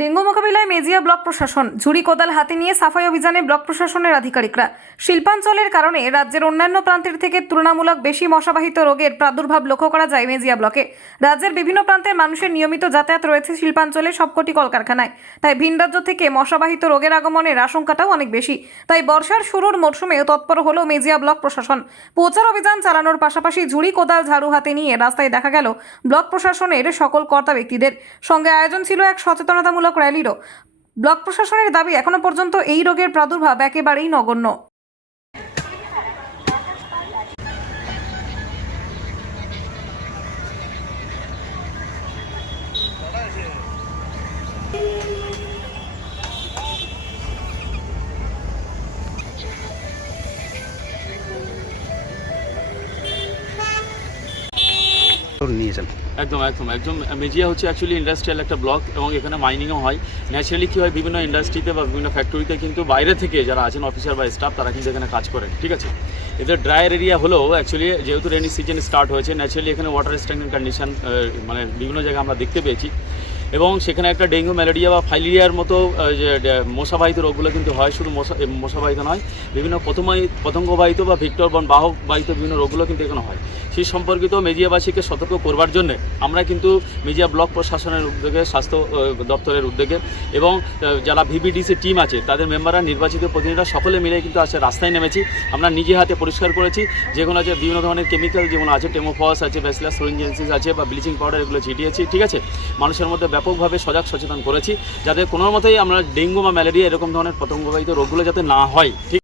Dengue মোকাবিলায় Mejia block প্রশাসন ঝুড়ি কোদাল হাতে নিয়ে সাফাই অভিযানে ব্লক প্রশাসনের আধিকারিকরা। শিল্পাঞ্চলের কারণে রাজ্যের অন্যান্য প্রান্তের থেকে তুলনামূলক বেশি মশাবাহিত রোগের প্রাদুর্ভাব লক্ষ্য করা যায় মেজিয়া ব্লকে। রাজ্যের বিভিন্ন প্রান্তের মানুষের নিয়মিত যাতায়াত রয়েছে শিল্পাঞ্চলে সবকটি কলকারখানায়, তাই ভিন রাজ্য থেকে মশাবাহিত রোগের আগমনের আশঙ্কাটাও অনেক বেশি। তাই বর্ষার শুরুর মরশুমেও তৎপর হলো মেজিয়া ব্লক প্রশাসন। প্রচার অভিযান চালানোর পাশাপাশি ঝুড়ি কোদাল ঝাড়ু হাতে নিয়ে রাস্তায় দেখা গেল ব্লক প্রশাসনের সকল কর্তা ব্যক্তিদের। সঙ্গে আয়োজন ছিল এক সচেতনতামূলক র্যালিরও। ব্লক প্রশাসনের দাবি, এখনো পর্যন্ত এই রোগের প্রাদুর্ভাব একেবারেই নগণ্য। নিয়েছেন একদম একদম একদম মেজিয়া হচ্ছে অ্যাকচুয়ালি ইন্ডাস্ট্রিয়াল একটা ব্লক এবং এখানে মাইনিংও হয়। ন্যাচারালি কী হয়, বিভিন্ন ইন্ডাস্ট্রিতে বা বিভিন্ন ফ্যাক্টরিতে কিন্তু বাইরে থেকে যারা আছেন অফিসার বা স্টাফ, তারা কিন্তু এখানে কাজ করেন। ঠিক আছে, এদের ড্রায়ার এরিয়া হলেও অ্যাকচুয়ালি যেহেতু রেনি সিজন স্টার্ট হয়েছে, ন্যাচারালি এখানে ওয়াটার স্ট্যাগনেন্ট কন্ডিশন মানে বিভিন্ন জায়গায় আমরা দেখতে পেয়েছি এবং সেখানে একটা ডেঙ্গু ম্যালেরিয়া বা ফাইলেরিয়ার মতো যে মশাবাহিত রোগগুলো কিন্তু হয়। শুধু মশাবাহিত নয়, বিভিন্ন পতঙ্গবাহিত বা ভিক্টর বন বাহকবাহিত বিভিন্ন রোগগুলো কিন্তু এখানে হয়। সেই সম্পর্কিত মেজিয়াবাসীকে সতর্ক করবার জন্য আমরা কিন্তু মেজিয়া ব্লক প্রশাসনের উদ্যোগে, স্বাস্থ্য দপ্তরের উদ্যোগে এবং যারা ভিবিডিসি টিম আছে তাদের মেম্বাররা, নির্বাচিত প্রতিনিধিরা সকলে মিলে কিন্তু রাস্তায় নেমেছি। আমরা নিজে হাতে পরিষ্কার করেছি। যেগুলো আছে বিভিন্ন ধরনের কেমিক্যাল যেগুলো আছে, টেমোফস আছে, ব্যাসিলাস থ্রিনজেন্সিস আছে বা ব্লিচিং পাউডার, এগুলো ছিটিয়েছি। ঠিক আছে, মানুষের মধ্যে ব্যাপকভাবে সচেতন করেছি যাতে কোনো মতেই আমরা ডেঙ্গু বা ম্যালেরিয়া এরকম ধরনের পতঙ্গবাহিত রোগগুলো যাতে না হয়। ঠিক